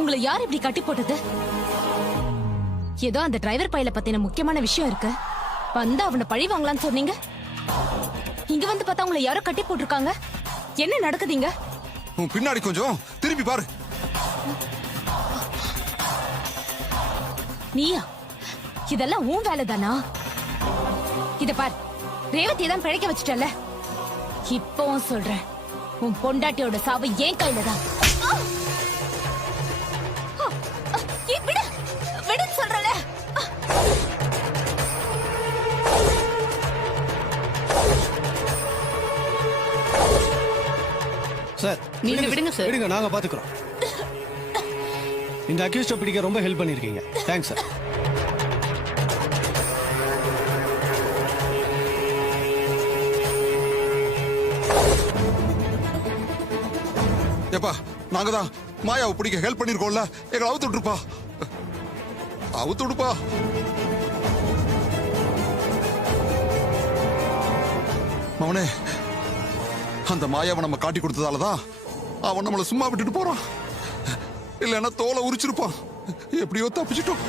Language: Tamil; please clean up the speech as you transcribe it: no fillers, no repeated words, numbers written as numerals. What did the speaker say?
உங்களை யார் இப்படி கட்டி போட்டது? ஏதோ அந்த டிரைவர் பையில பத்தின முக்கியமான விஷயம் இருக்கு. வந்து அவனை பழி வாங்கலாம்னு சொன்னீங்க. இங்க வந்து பார்த்தா உங்களை யாரோ கட்டி போட்டிருக்காங்க. என்ன நடக்குதுங்க? உன் பின்னாடி கொஞ்சம் திரும்பி பாரு. நீயா? இதெல்லாம் உன் வேலை தானா? இத பார், ரேவதியை தான் பிழைக்க வச்சுட்டல. இப்பவும் சொல்றேன், உன் பொண்டாட்டியோட சாவு ஏன் கையில தான். விடு விடுன்னு சொல்றல. சார் நீங்க விடுங்க சார். விடுங்க, நாங்க பாத்துக்கிறோம். இந்த அக்யூஸ்ட பிடிக்க ரொம்ப ஹெல்ப் பண்ணிருக்கீங்க. Thanks sir. ஏப்பா, நாங்க தான் மாயாவை பிடிக்க ஹெல்ப் பண்ணிருக்கோம்ல, எங்களை அவுத்து விட்டுருப்பா. அவுத்து விடுப்பா. மவனே, அந்த மாயாவை நம்ம காட்டி கொடுத்ததாலதான் அவன் நம்மளை சும்மா விட்டுட்டு போறான். இல்லைன்னா தோலை உரிச்சிருப்பான். எப்படியோ தப்பிச்சிட்டோம்.